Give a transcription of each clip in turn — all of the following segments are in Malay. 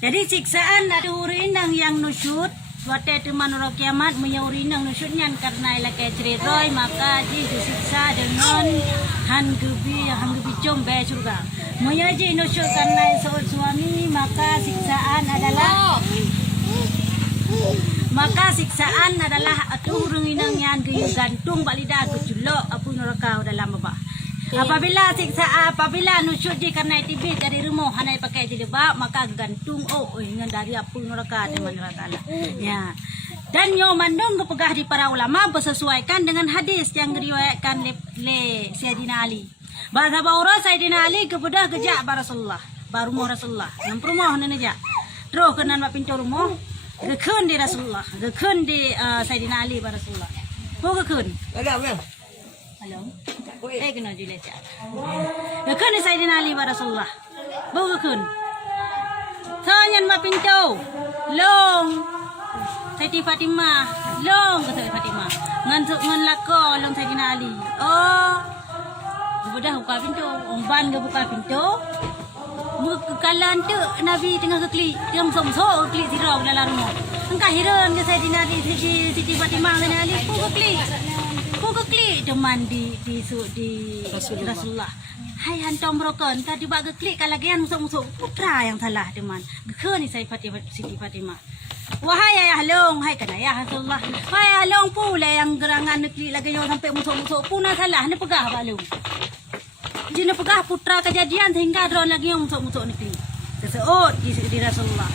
Jadi siksaan ada urinang yang nusyut. Suatu teman orang kiamat menyurinang nusyutnya karena ilakai ceritoi maka disiksa dengan hanggebi combe surga. Menyaji nusyut karena seorang suami maka siksaan adalah aturung inang yang gantung balidah kejulok apu neraka dalam bawah. Apabila nusyut je karena itibit dari rumah hanai pakai jilbab maka gantung dengan dari apu neraka teman Allah. Ya. Dan nyomandung kepegah di para ulama bersesuaikan dengan hadis yang diriwayatkan oleh Sayyidina Ali. Bahasa baura Sayyidina Ali kepada gejak Rasulullah, baru mau Rasulullah. Yang rumah nana ja. Terus kenan mak pintu rumah, gekun di Rasulullah, gekun di Sayyidina Ali Rasulullah. Kau gekun? Halo. Kena dilihat. Gekun di Sayyidina Ali Rasulullah. Bau gekun. Tanyan mak pintu. Long. Sayyidi Fatimah. Long ke Sayyidi Fatimah. Ngan lako long Sayyidina Ali. Oh. Kemudian buka pintu, ban ke buka pintu. Kalan tu Nabi tengah keklik, tengah mesok keklik sirau dalam rumah. Engkau heran ke saya di Nabi Siti Fatimah Sayyidina Ali ku keklik teman di Rasulullah. Hai hantam rokon tadi bak keklik kalagian musuh putra yang salah teman. Ke ni saya Siti Fatimah. Wahai ayah long, hai kan ayah Rasulullah. Wahai ayah long pula yang gerangan keklik lagi sampai musuh puna salah ni pegah balung. Jina pegah putra kejadian sehingga drone lagi yang musuh negeri. Seseut di Rasulullah.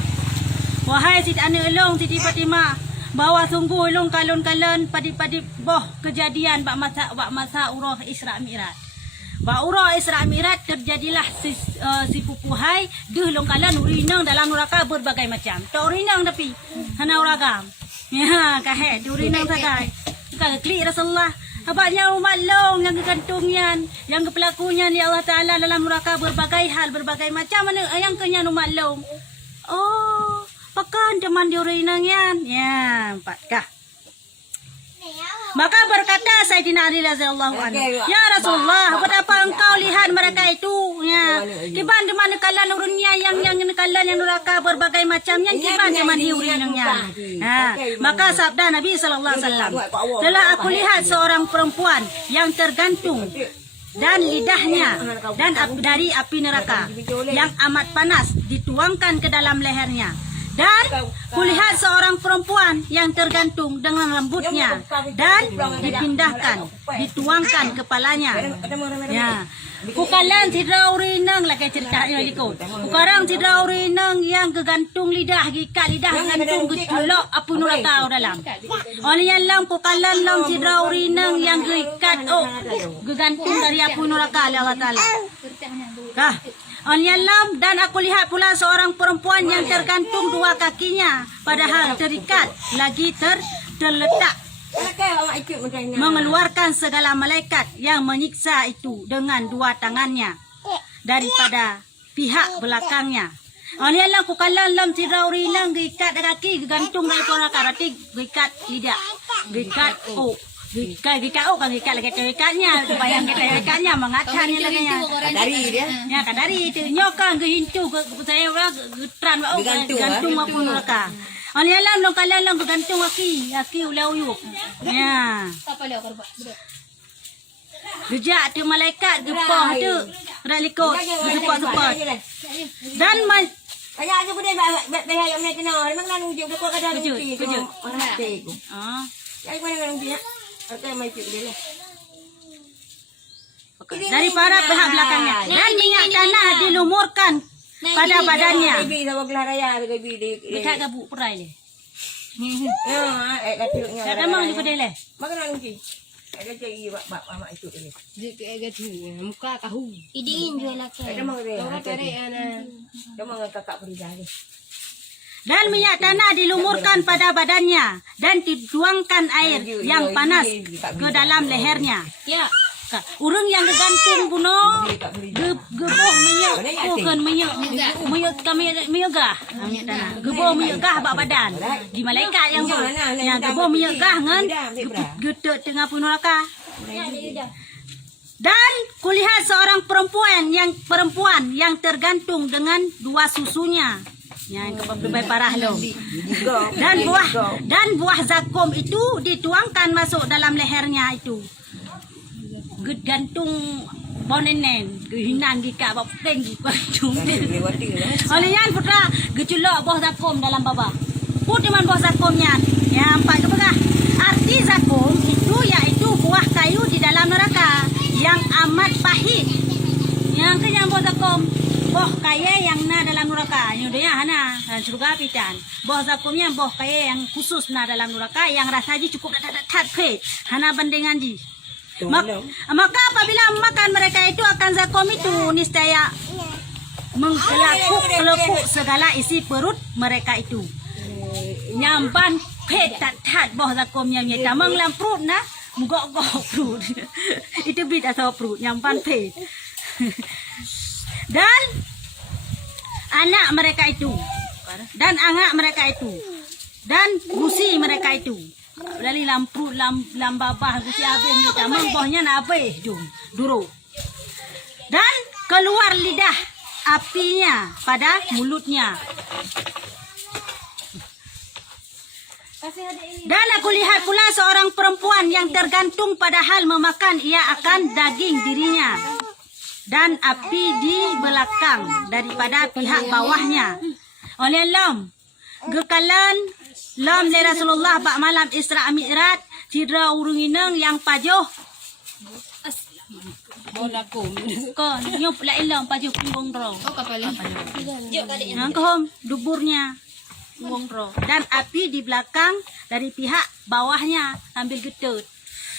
Wahai Siti Ane Elong, Siti Fatimah, bawa sungguh elong kalon-kalon padi-padi boh kejadian bak masa urah Isra Mi'raj. Bak urah Isra Mi'raj terjadilah si pupuhai deh long kalon urinang dalam neraka berbagai macam. Tak urinang tapi hana uragam. Ya, kahe urinang sagai. Ka klik Rasulullah. Abaknya umat long yang kegantungnya, yang kepelakunya ya Allah Ta'ala dalam neraka berbagai hal, berbagai macam mana yang kenyan umat long. Oh, pakan teman diurinangnya. Ya, empatkah? Maka berkata Sayyidina Ali radhiyallahu anhu, ya Rasulullah, betapa engkau lihat mereka itu, ya. Kiban teman kalan urunnya yang kalan yang neraka berbagai macamnya, kiban teman diurinangnya. Nah, maka sabda Nabi sallallahu alaihi wasallam, telah aku lihat seorang perempuan yang tergantung dan lidahnya dan dari api neraka yang amat panas dituangkan ke dalam lehernya. Dan kulihat seorang perempuan yang tergantung dengan rambutnya dan dipindahkan, dituangkan kepalanya. Ya, bukanlah tidak urinang lagi ceritanya ikut. Bukan tidak urinang yang kegantung lidah, gikat lidah gantung keculok apa neraka dalam. Oleh yang lang bukanlah lang tidak urinang yang gikat kegantung dari apa neraka Allah Taala. Kah? Onyalam dan aku lihat pula seorang perempuan yang tergantung dua kakinya padahal terikat lagi terletak mengeluarkan segala malaikat yang menyiksa itu dengan dua tangannya daripada pihak belakangnya. Onyalam kukalan lam tidaurinang gikat kaki gantung dari neraka rati gikat lidah gikat Gikat lagi tekatnya, bayang tekatnya mengacanya lagi nya. Kadari dia. Ya kadari itu nyokan ke hincu ke saya orang getran gantung apa neraka. Alialam long kalalang gantung aki ulau yuk. Ya. Gejak tu malaikat gepah tu ralikot support. Dan ayah aja bude bahaya yang kena memang nan ujuk ko kada ujuk. Ah. Ya mana kan dia? Dari para pihak belakangnya dan minyak tanah dilumurkan pada badannya. Dekat gabu perai le. Ya, memang juga deh le. Makan lagi. Ada cari mak itu ni. Dia tu muka kahu. Idin jual lagi. Ada mang dia. Ada mang kakak beri dah. Dan minyak tanah dilumurkan pada badannya dan dituangkan air yang panas ke dalam lehernya. Ya. Urang yang kegantung bunuh geboh minyak bukan minyak gah minyak tanah geboh minyak gah bak badan di malaikat yang geboh minyak gah ngan gedek tengah neraka. Dan kulihat seorang perempuan yang tergantung dengan dua susunya Yang lebih parah loh. Dan buah zakum itu dituangkan masuk dalam lehernya itu. Gantung bonenen, hinan di kak bab tinggi gantung. Oleh yang putra geculok buah zakum dalam baba. Putih man buah zakumnya. Ya, empat ke pegah. Arti zakum itu yaitu buah kayu di dalam neraka yang amat pahit. Yang kenyang buah zakum, buah kaya yang na dalam neraka. Ini dia hana surga pitan. Buah zakumnya buah kaya yang khusus na dalam neraka yang rasanya cukup tat pahit. Hana bandingan ji. Maka apabila makan mereka itu akan zakum itu niscaya mengkelakuk segala isi perut mereka itu. Nyamban pet tat boh zakumnya nyata menglam perut na menggok-gok perut. Itu bid atau perut nyamban pet. Dan anak mereka itu dan anak mereka itu dan gusi mereka itu. Dari lampu babah gusi habis nyata mengbohnya na habis duru. Dan keluar lidah apinya pada mulutnya. Dan aku lihat pula seorang perempuan yang tergantung padahal memakan ia akan daging dirinya. Dan api di belakang daripada pihak bawahnya. Oleh lam, gekalan lam le Rasulullah bak malam Isra Mi'raj cidra urungineng yang pajoh. Ko nyop la ilang pajoh punggung ro. Yang kohom duburnya. Dan api di belakang dari pihak bawahnya sambil getut.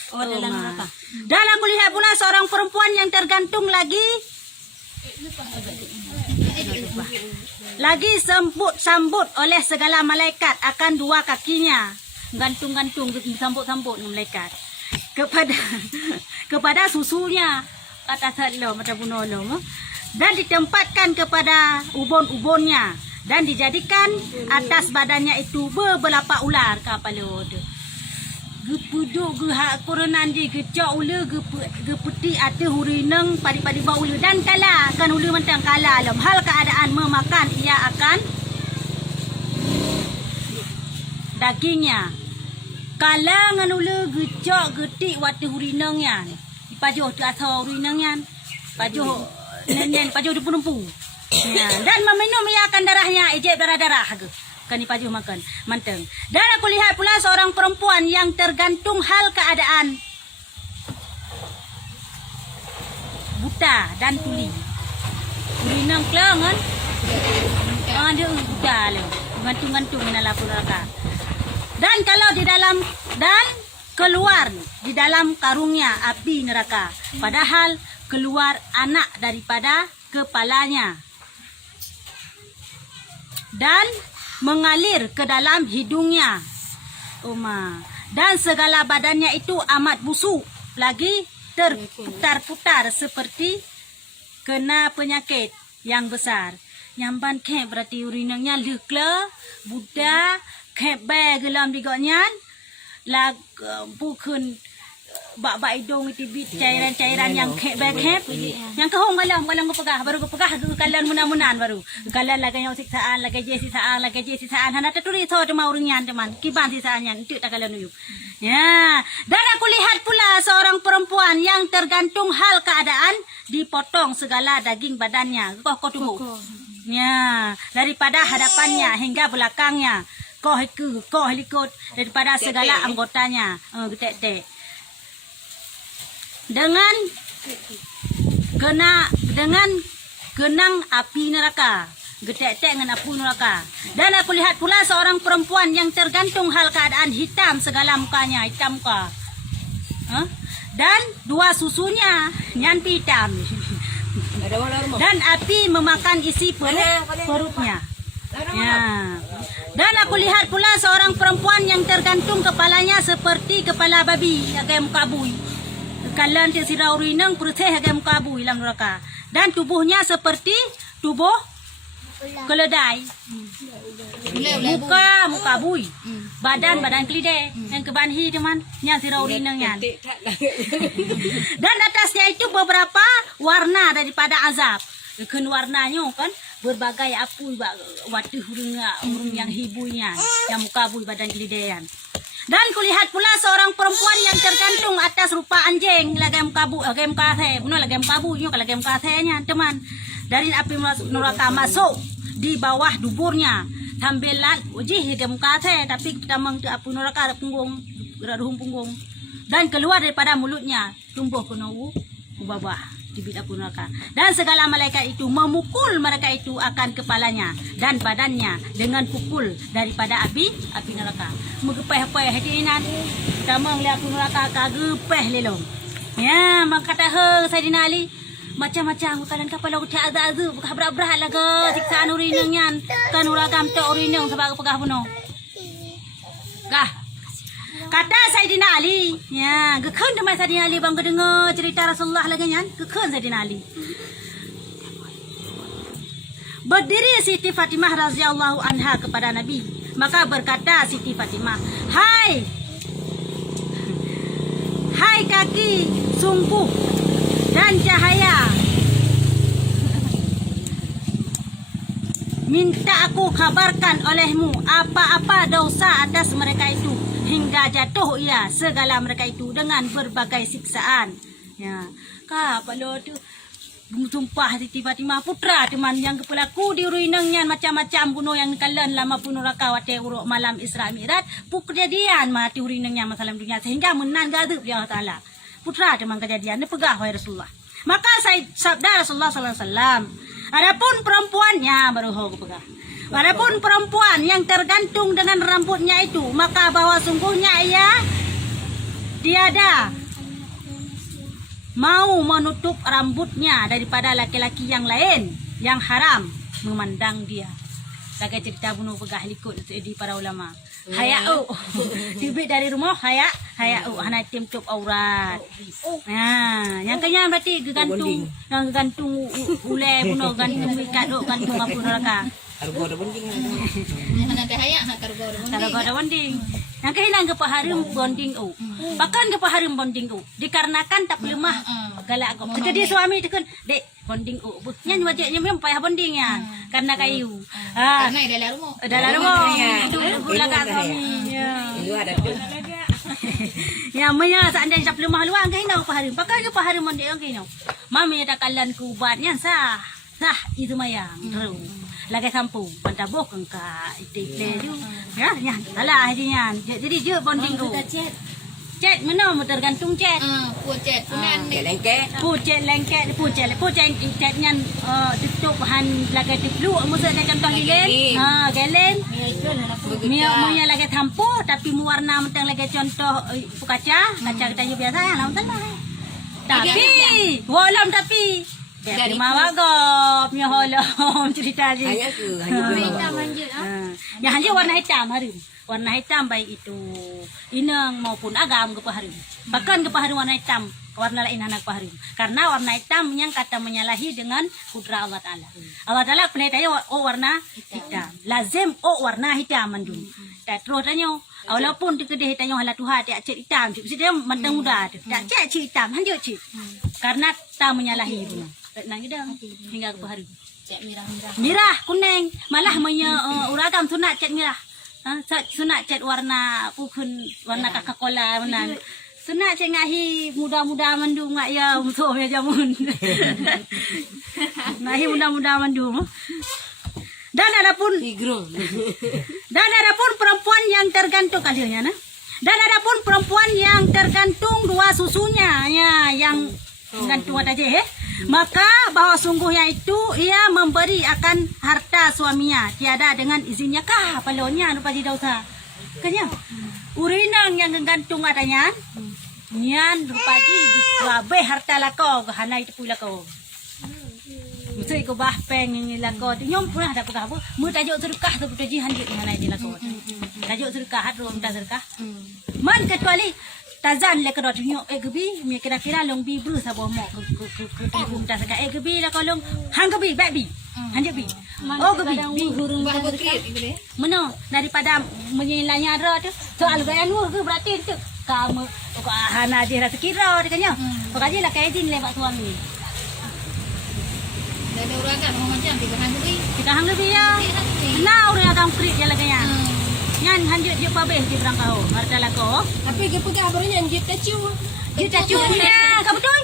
Dalam neraka. Dan aku lihat pula seorang perempuan yang tergantung lagi sambut oleh segala malaikat akan dua kakinya. Gantung-gantung sambut malaikat kepada susunya kata sallo macam bunolong. Dan ditempatkan kepada ubon-ubonnya. Dan dijadikan atas badannya itu beberapa ular kapal ada. Gepuduk gehak korenan di gecok ula gepeti ada hurineng padi-padi bau ula dan kala kan ula mentang kala dalam hal keadaan memakan ia akan dagingnya. Kala ngan ula gecok getik watu hurinengnya. Pajoh tu asal hurinengnya. Pajoh nenen pajoh di penumpu. Ya, dan meminum ia akan darahnya ejek darah-darah ke. Kan pajuh makan manteng. Dan aku lihat pula seorang perempuan yang tergantung hal keadaan buta dan tuli. Urinang kelangan. Dia buta le. Gantung-gantung dalam neraka. Dan kalau di dalam dan keluar di dalam karungnya api neraka. Padahal keluar anak daripada kepalanya. Dan mengalir ke dalam hidungnya. Dan segala badannya itu amat busuk. Lagi terputar-putar seperti kena penyakit yang besar. Nyamban kek berarti urinangnya lekla, budak, kek bag gelam digoknya. Lag bukan bak hidung itu cairan-cairan yang kek yang kahong galam gepegah baru gepegah kalan munan-munan baru kalan lagi yang siksaan lagi siksaan hana teturi so cuma urungan teman kiban siksaannya itu tak kalan uyuk ya. Dan aku lihat pula seorang perempuan yang tergantung hal keadaan dipotong segala daging badannya kok tunggu ya daripada hadapannya hingga belakangnya kok helikot daripada segala anggotanya getek-tek dengan genang api neraka, getek-tek dengan api neraka. Dan aku lihat pula seorang perempuan yang tergantung hal keadaan hitam segala mukanya, hitam muka. Dan dua susunya nyanpi hitam. Dan api memakan isi perutnya. Ya. Dan aku lihat pula seorang perempuan yang tergantung kepalanya seperti kepala babi, agak muka bui. Kalan ti sirau rinang perutnya agak muka bui dalam neraka. Dan tubuhnya seperti tubuh keledai. Muka bui. Badan keledai. Yang kebanhi teman, yang sirau rinang yan. Dan atasnya itu beberapa warna daripada azab. Kan warnanya kan berbagai apu waktu hurung yang hibunya yang muka bui badan jelidean. Dan kulihat pula seorang perempuan yang tergantung atas rupa anjing lagam kabu lagam kabunya lagam kathenya teman dari api neraka masuk di bawah duburnya sambil uji lagam kathe tapi tamang tu api neraka punggung punggung dan keluar daripada mulutnya tumbuh kenawu bawah di bidang neraka dan segala malaikat itu memukul mereka itu akan kepalanya dan badannya dengan pukul daripada api neraka megepeh-peh hadinan tamang lihat neraka kagepeh lelong ya makata he Saidina Ali macam-macam kalan kapal ucap azu berabrak laga siksaan urinang yan kan uragam to urinang sebab pegah puno kata Saidina Ali, ya, gekun demai Saidina Ali bang dengar cerita Rasulullah lagi nyan, gekun Saidina Ali. Berdiri Siti Fatimah radhiyallahu anha kepada Nabi, maka berkata Siti Fatimah, hai kaki sungguh dan cahaya, minta aku kabarkan olehmu apa-apa dosa atas mereka itu hingga jatuh ia segala mereka itu dengan berbagai siksaan. Ya, kalau tu sumpah Siti Fatimah putra teman yang kepelaku di ruinangnya macam-macam bunuh yang kalian lama bunuh raka wate uruk malam Isra Mi'raj kejadian mati ruinangnya masalah dunia sehingga menang gadub ya Allah Taala. Putra teman kejadian ni pegah wahai Rasulullah. Maka sabda Rasulullah sallallahu alaihi wasallam, adapun perempuannya baru aku pegah. Walaupun perempuan yang tergantung dengan rambutnya itu, maka bahwa sungguhnya ia tiada mau menutup rambutnya daripada laki-laki yang lain yang haram memandang dia. Lagi cerita bunuh pegah likut di para ulama. Haya'u. Tibik dari rumah haya'u. Hana tutup aurat. Nah, yang kenya berarti gantung ule bunuh gantung ikat gantung apa neraka. Kargo ada bonding. Nak haya nak kargo ada bonding. Yang kehilang kepaharum bonding Bahkan kepaharum bonding dikarenakan tak lemah galak kau. Jadi suami tekan dek bonding Nya wajibnya memang payah bonding ya karena kayu. Karena dalam rumah. Dalam rumah itu gula kat suami. Ya. Luar ada tu. Ya maya seandainya tak lemah luang kehilang kepaharum. Bahkan kepaharum bonding kehilang. Mami ada kalan kubatnya sah itu maya. Lagi sampung pantabok engka itik tu ya salah hadinya jadi je bonding chat mana tergantung chat Pucet punan Lengket. pucet chatnya tutup han lagi diplu musa ada contoh gelen gelen mia lagi tampu tapi warna mentang lagi contoh kaca kita biasa ya lah tapi walam tapi dari mawagop nya holom cerita je. Hanya ke hanya yang hanya warna hitam harum. Warna hitam baik itu inang maupun agam kepaharum. Bahkan kepaharum warna hitam, warna lain anak kepaharum. Karena warna hitam yang kata menyalahi dengan kudrat Allah Taala. Allah Taala penetanya warna hitam. Lazim warna hitam mandum. Tak terus tanya walaupun di kedai tanya hala Tuhan tak cek hitam, dia mentang muda tu. Tak cek hitam, hanya cek. Karena tak menyalahi itu. Nang gedang hingga ke hari. Cek Mirah kuning, malah uragam sunat cat mirah. Sunat cat warna pukun warna Coca-Cola mana. Sunat cat ngahi muda-muda mendung ngak ya musuh ya jamun. Ngahi muda-muda mendung. Dan adapun perempuan yang tergantung kalian nah. Dan adapun perempuan yang tergantung dua susunya ya yang gantung aja maka bahwa sungguhnya itu ia memberi akan harta suaminya tiada dengan izinnya kah palonya lupa di dosa kanya urinang yang gantung adanya nyan lupa di wabe harta lako hana itu pula kau mesti ko bah peng ni lako tu nyom pun ada pegah apa mu tajuk sedekah tu puji handik hana di lako tajuk sedekah hatu minta sedekah man kecuali tazan le kedot nyo gebi mi kira-kira long bi bru sabo mo ke minta sedekah gebi la kolong hang gebi babi hang gebi gebi bi hurung mana daripada menyilanya ada tu soal gaya nu ke berarti tu kamu hana dia rasa kira dekanya pokoknya lah kayak din lewat suami Ada orang kan macam di bahan tu Jika hang lebih ya. Nah, udah agak krik ya lagi ya. Nyan hanjut je pabeh di berang kau. Ngerti lah kau. Tapi dia pegang barunya jit tacu. Jut tacu ya. Kau betul?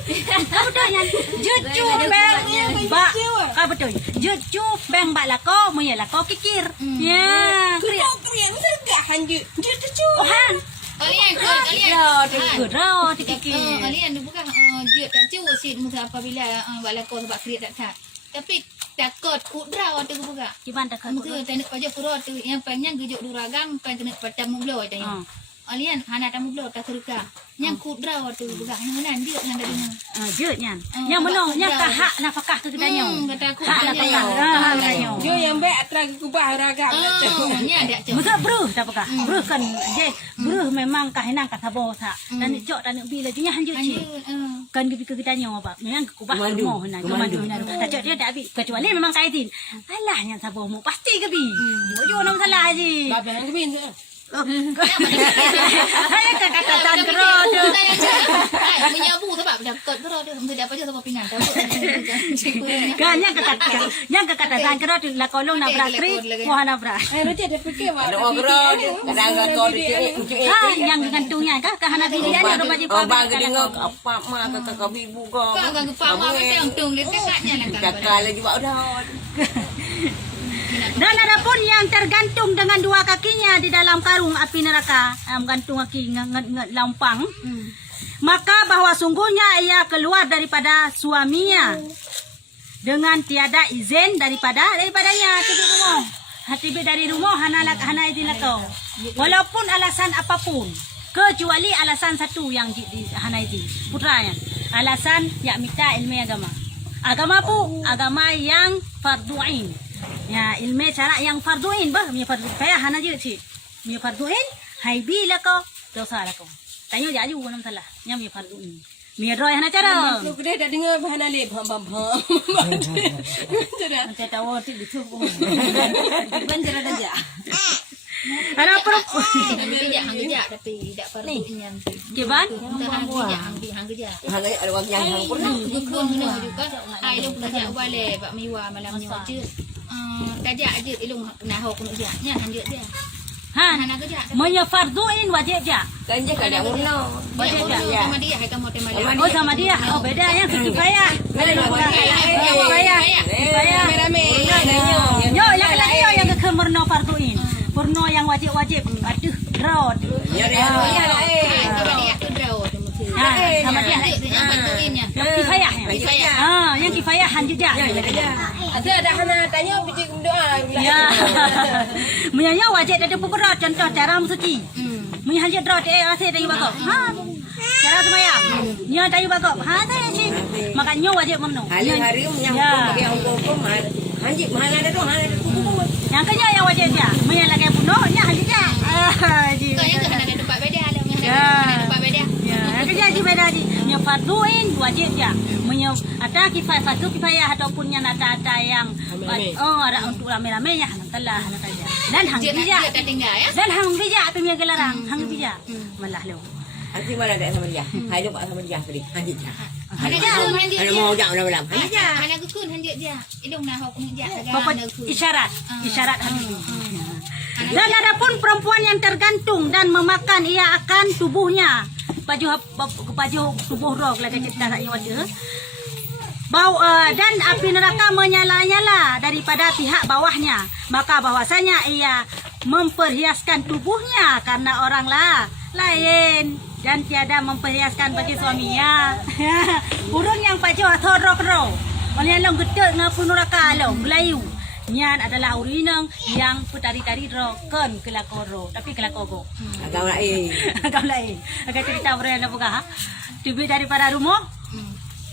Kau betul nyan. Jut cu beng. Ba. Kau betul. Jut cu beng ba lah kau. Muya lah kau kikir. Ya. Krik. Kau krian segak hanjut. Jit tacu. Oh han. Kalian kalian. Ya, tikut raw tikikir. Kalian bukan dia tak cuba sih masa apabila bala kau sebab kriat tak sat. Tapi takut kudra waktu tu buka. Gimana tak? Muka tanik pajak pura tu yang panjang gejuk duragam pan kena patamu blo tanya. Alian hana tamu blo tak serka. Yang kudra waktu buka nan dia yang dari mana. Jut nyan. Yang menong nya kahak nafkah ke kedanya. Kata aku Hak nafkah. Ha kedanya. Yo yang baik atrag kubah ragam. Nya ada cak. Masa bruh tak pakah. Bruh kan je bruh memang kahinang kata bosa. Dan cok dan bila dia hanjut ci. Kan ke kedanya apa. Memang kubah mau na kemandu na. Tak cok dia tak habis kecuali memang kaitin. Alah yang sabo mu pasti ke bi. Yo nam salah je. Babang kebin tu. Saya kata tantro tu. Menyabu sebab dapat bro dia mesti dapat je sebab pinggan. Kan yang kata tantro tu la kolong na brakri mo na bra. Roti ada fikir mak. Ada ngobrol, kadang kau cuci. Yang gantungnya kah kahana dia ada baju Oh, bang dengar apa mak kata ibu kau. Kau ganggu pama macam tung dia kakaknya lah kan. Cakap lagi buat dah. Dan ada pun yang tergantung dengan dua kakinya di dalam karung api neraka, gantung kaki lampang. Maka bahwa sungguhnya ia keluar daripada suaminya dengan tiada izin daripadanya. Tibi rumah, tibi dari rumah hana izin kau. Walaupun alasan apapun, kecuali alasan satu yang hana izin putranya. Alasan ya minta ilmu agama. Agama pu agama yang fardu'in. Ya ilmu cara yang fardu'in bah mi fardu kaya hana je ci mi fardu'in hai bi la ko dosa la ko tanyo ja ju nam salah nya mi fardu'in mi roy hana cara Lu kedai dah dengar bahan alif. Bam. Sudah. nanti tahu ti bisu ko Ban cara dah. ada perut Hang gejak tapi tak perlu inyan. kiban Hang gejak. Hang ada orang yang hang pun. Gukun guna juga. Ai lu gejak balik bak miwa malam nyawa je. Kajak je ilung nah hok nu dia. Nya hang dia. ha Hana gejak. monya fardu'in wajib ja Kan je kadang urno. Banyak orang sama dia hai kamu tema dia. oh sama dia oh beda yang kifayah kifayah Rame-rame. yo yang lagi yo yang kemurno fardu'in purno yang wajib aduh rod Ya dia. Sama dia tu draw tu mesti. sama dia Yang pentingnya. yang kifayah yang kifayah hanjut ja Ada hana tanya bijik doa. ya menyanya wajib ada beberapa contoh cara mensuci menyanjut rod asyik tayu bagok ha cara semayang nya tayu bagok ha saya sih makanya wajib memno Hari-hari yang bagi hukum hanjit mana ada tu hana hukum. yang kenya yang wajib ja menyang lagi puno nya hanjut ja Kau yang kena ada tempat beda ada tempat beda. ya kenya di beda di nya farduin wajib ja menyang ada kifayah fardu kifayah ataupun yang ada yang ada untuk rame-rame nya telah dan hang Dia bija tak tinggal ya. dan hang bija apa yang gelarang hang bija malah lo Nanti mana ada sama dia. Hai lu sama dia tadi. Hanjit. Hana dia handi Ada dia. mau jak malam. Hanjit. Hana gukun handi dia. Ilung nah hok nu jak Bapak segala ku. isyarat hati. Dan ada pun perempuan yang tergantung dan memakan ia akan tubuhnya baju tubuh roh lagi cerita saya wajah. Bau dan api neraka menyala-nyala daripada pihak bawahnya, maka bahwasanya ia memperhiaskan tubuhnya karena orang lain dan tiada memperhiaskan bagi suaminya. Urun yang pajo thorok ro. Oleh long gede ngapun neraka lo Melayu. Nyan adalah urinang yang petari-tari ro kan kelakoro tapi kelakogo. Agak lain. Agak lain. Agak cerita berapa buka? Tiba daripada rumah.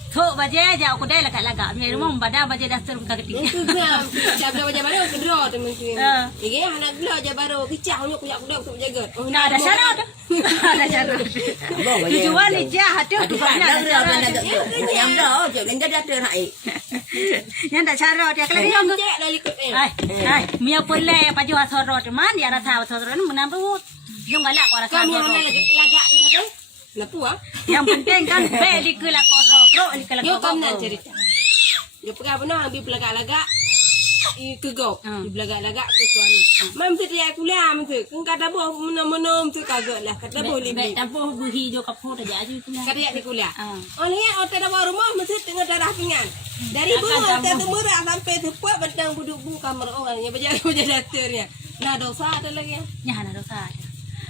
Tok baje aja aku dah lagak-lagak. Ni rumah badan baje dah serum kaki. Itu geram. Siapa baca baru kedro tu mungkin. Ini anak gelo aja baru kicau nyuk kuyak kudak untuk jaga. Nah ada syarat. Ada syarat. Tujuan ni jahat tu. Yang dah, jangan dah naik. Yang tak syarat dia kalau dia Cek dah likut ai mia boleh baju asoro teman dia rasa asoro ni menambut. Yung galak ko rasa. Kami hana lagak tu tadi. Lapu ah. Yang penting kan beli ke la koro, bro li ke la Yo koro. kam nak cerita. Dia pegang benar ambil pelagak-lagak. kegok. Ah. Belagak-lagak ke suami. Mam tu dia kuliah mesti. Kan kata boh mana-mana mesti kagak lah. Kata boh Baik lebih. tapo buhi jo kapo aja aja tu. Kata dia di kuliah. Ah. Oleh otak dalam rumah mesti tengah darah pinggan. Dari bawah otak tu murah sampai tepat bentang buduk bu kamar orang yang berjalan datarnya. Nah dosa ada lagi. Nya hana dosa aja.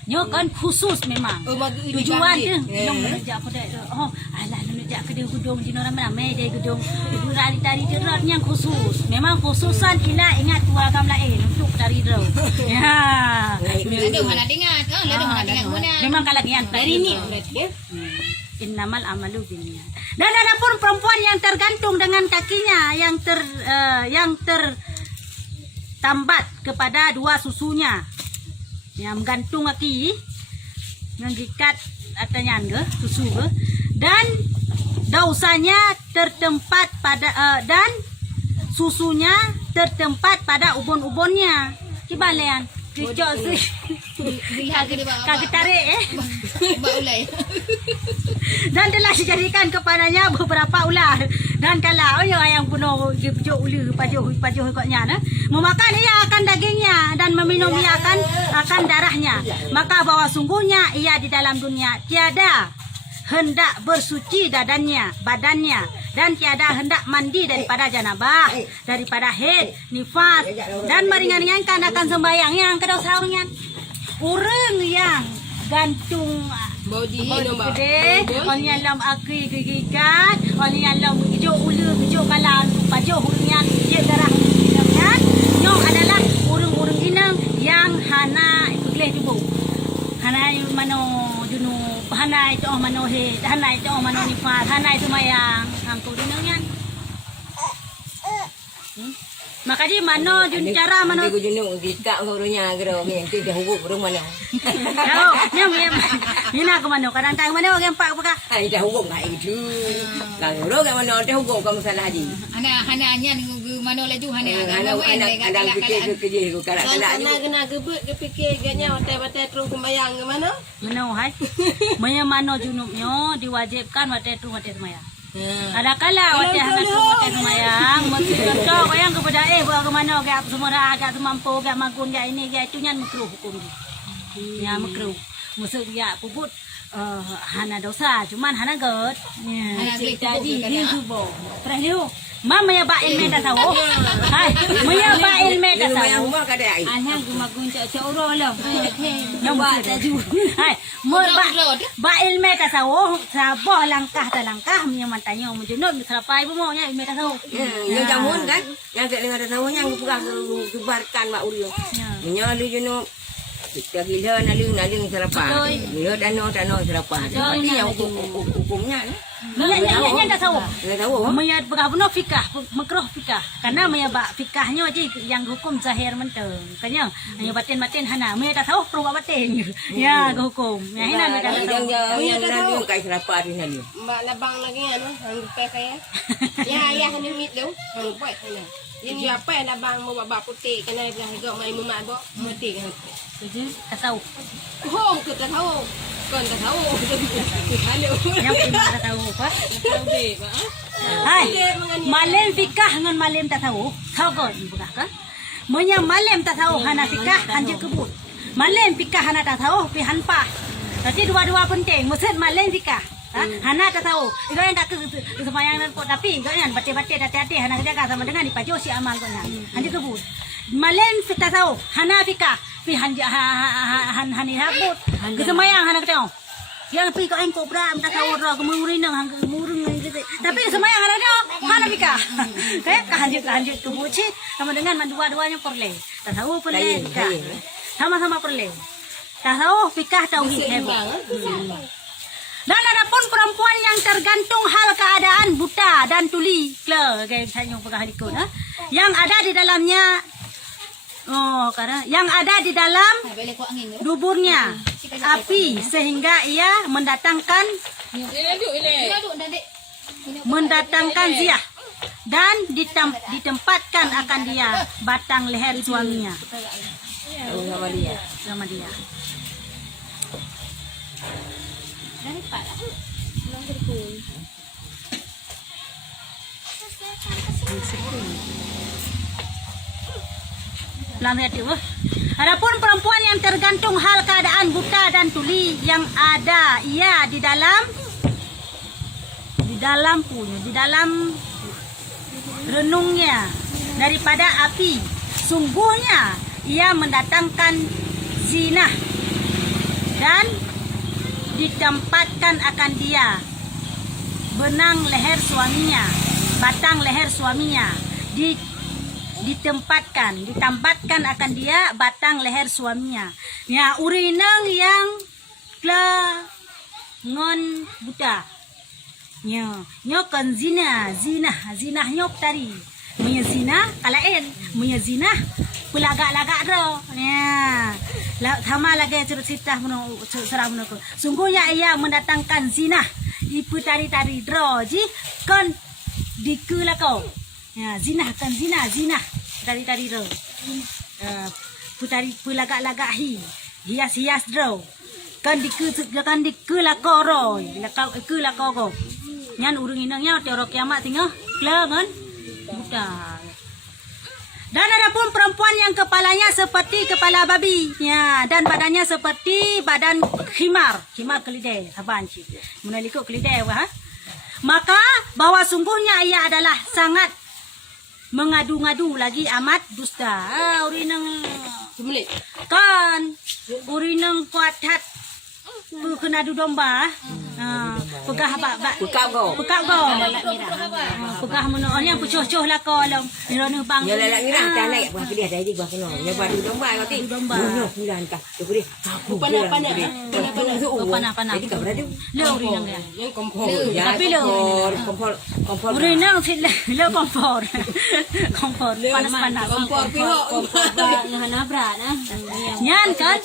Nyo kan khusus memang. Oh, bagi Tujuan dia dibagi. yang menejak pada oh alah menejak ke dia gudung di orang ramai dia gudung ibu tari jerat yang khusus. Memang khususan ina ingat keluarga lain untuk tari ro. Ya. Lalu mana dengar, lalu mana dengar guna. Memang kalau yang Dari ni berarti. innamal amalu binniyat. Dan ada pun perempuan yang tergantung dengan kakinya yang tertambat kepada dua susunya. Yang menggantung kaki mengikat atanya ke susu ke dan dosanya tertempat pada dan susunya tertempat pada ubon-ubonnya. Kibalean. Kicok sih. Lihat ke dia Kaki tarik Buat ulai. dan telah dijadikan kepadanya beberapa ular dan kalau yang penuh pujuk ulu pajuh koknya memakan ia akan dagingnya dan meminum ia akan darahnya, maka bahwa sungguhnya ia di dalam dunia tiada hendak bersuci badannya dan tiada hendak mandi daripada janabah, daripada haid, nifas dan meringan-ringankan akan sembahyang yang kedosaunya. Orang yang gantung Bodi gede, orang yang lam akri gigikat, orang yang lam hijau ulu, hijau malam, pajuh yang dia darah kan. Nyong adalah urung-urung inang yang hana ikuleh tubuh. Hana mano junu, hana itu mano he, hana itu mano nifas, hana itu mayang, angkau dinang yan. Maka di mano jun cara mano Dia gujung kita orangnya gerak ni. Kita hubung orang mana. tahu nyam mina ke mano kadang-kadang mano yang pak buka Ai dah hubung ngai itu. Lang orang kat mana dah hubung kamu salah haji. Hana nya mana laju hana. Ada fikir kerja ku kalak-kalak ni. kena gebek ke fikir ganya hotel-hotel terus sembahyang ke mana? mano hai maya mano junubnya diwajibkan wate tu wate semaya. Ada kala wate hana tu wate semayang mesti contoh yang kepada bawa ke mana ke semua dah agak semampu ke magun ke ini ke itu nyan makruh hukum dia. Ya makruh. Maksud dia puput hana dosa cuman hana god. Ya jadi dia subo. Terakhir mama ya ba ilmu dah tahu. Hai, maya ba ilmu dah tahu. Yang rumah kada ai. Anang gumagun cak uro lah. Nampak tak ju. Hai, mo ba ilmu dah tahu. Sabah langkah ta langkah punya matanya menjunuk serapai pun mau nya ilmu dah tahu. Yang jamun kan, yang kat dengar tahu yang pegang kebarkan mak ulu. Nya lu jono kita gila naling serapah. Gila dano serapah. Tapi yang hukumnya ni. Nya dah tahu. Dia tahu. Maya bergabung fikah, makruh fikah. Karena maya ba fikahnya aja yang hukum zahir menteng. Kanya hanya batin-batin hana. Maya dah tahu perlu batin. Ya ke hukum. Ya hina dah tahu. Yang naling kai serapah ni naling. Mbak labang lagi ano, hang kaya. Ya ni mit lu, hang buat sana. Ini apa yang labang mau babak putih kena bilang gak mai mumat bo, mati kan. Jadi tak tahu. Oh, kita tahu. Kon tak tahu. Halo. Yang ini tak tahu apa. Tahu deh, Pak. Hai, malam fikah dengan malam tak tahu. Tahu kan bukan kan? Maya malam tak tahu hana fikah hanya kebut. Malam fikah hana tak tahu pi hanpa. Jadi dua-dua penting. Maksud malam fikah. Hana tak tahu. Itu yang tak ke sembahyang dan tapi kau yang batik-batik hati-hati hana kerja sama dengan dipajo si amal kau yang hanya kebut. Malam tak tahu hana fikah pi hani habut. Ke sembahyang hana tahu. Yang pi kau engkau beram tak tahu ro kemurin hang kemurin gitu. Tapi sembahyang hana tahu hana fikah. Lanjut kebut sih sama dengan dua-duanya perle. Tak tahu perle fikah. Sama-sama perle. Tak tahu fikah tauhid hebat. Dan ada pun perempuan yang tergantung hal keadaan buta dan tuli. Kayak saya pernah ikut. Yang ada di dalamnya. Oh, karena yang ada di dalam duburnya api sehingga ia mendatangkan ziyah dan ditempatkan akan dia batang leher suaminya. Sama dia. Lambat itu. Adapun perempuan yang tergantung hal keadaan buta dan tuli yang ada ia di dalam renungnya daripada api, sungguhnya ia mendatangkan zina dan ditempatkan akan dia batang leher suaminya ditambatkan akan dia batang leher suaminya. Ya urinang yang ngon buta. Nyo kan zina nyok tari. Munya zina kalain, munya zina pelagak-lagak ro. Ya. Sama lagi cerita serang menurutku. Sungguhnya ia mendatangkan zina. Ipu tari-tari ro ji kan dikulako. Ya, zina tari-tari ro. Putari pelagak-lagak hias ro. Kan dikulako ro. Kulako ko. Nyan urung inangnya teoro kiamat tinggal kelengan budak. Dan adapun perempuan yang kepalanya seperti kepala babi, ya, dan badannya seperti badan khimar kelidai, sabanci. Menalikuk kelidai wah. Maka bahwa sungguhnya ia adalah sangat mengadu-ngadu lagi amat dusta. Urinang kan urinang kuatat kena adu domba. Pegah go. Pegah mono yang pucuh-cuh lah kolom. Nirone bang. Ya lelak ngira tak naik buah kedih tadi buah kena. Ya buah domba roti. Bunuh bulan kah. Tu kedih. Panah-panah. Panah-panah. Jadi kau berada. Leu urinang dia. Yang kompor. Tapi leu. Kompor. Urinang si leu kompor. Kompor panas-panas. Kompor pihak. Ngana berat nah. Nyan kan.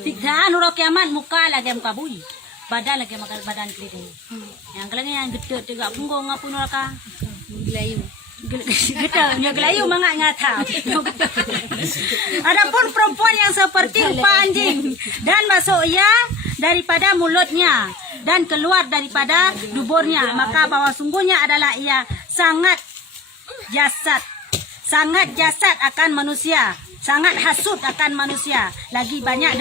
Tikhan uro kiamat muka lagi muka bui. Badan lagi makan badan kelidai. Yang kelengnya yang gede tegak punggung ngapun oraka. Gelayu. Gede, gelayu mangak ngata. Adapun perempuan yang seperti rupa anjing dan masuk ia daripada mulutnya dan keluar daripada duburnya, maka bahwa sungguhnya adalah ia sangat jasad akan manusia, sangat hasut akan manusia, lagi banyak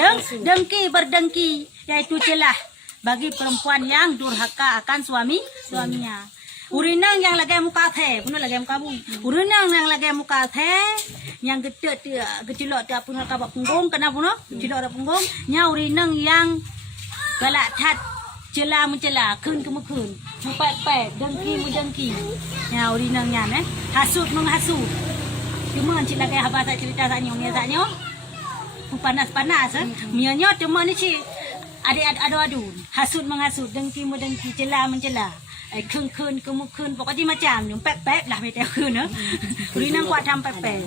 berdengki, yaitu celah bagi perempuan yang durhaka akan suaminya. Urinang yang lagi muka teh, puno lagi muka bu. Urinang yang lagi muka teh, yang gecelok dia puno kabak punggung, kena puno gecelok ada punggung. Nya urinang yang galak tat, mencela, kun mupet, dengki. Ya urinangnya hasut menghasut. Cuma cik lagi habis cerita tanya, panas, mianya cuma ni cik. Adik adu hasut menghasut, dengki celah mencela, kun pokoknya macam ni pek lah macam kun Urinang kuat tam pek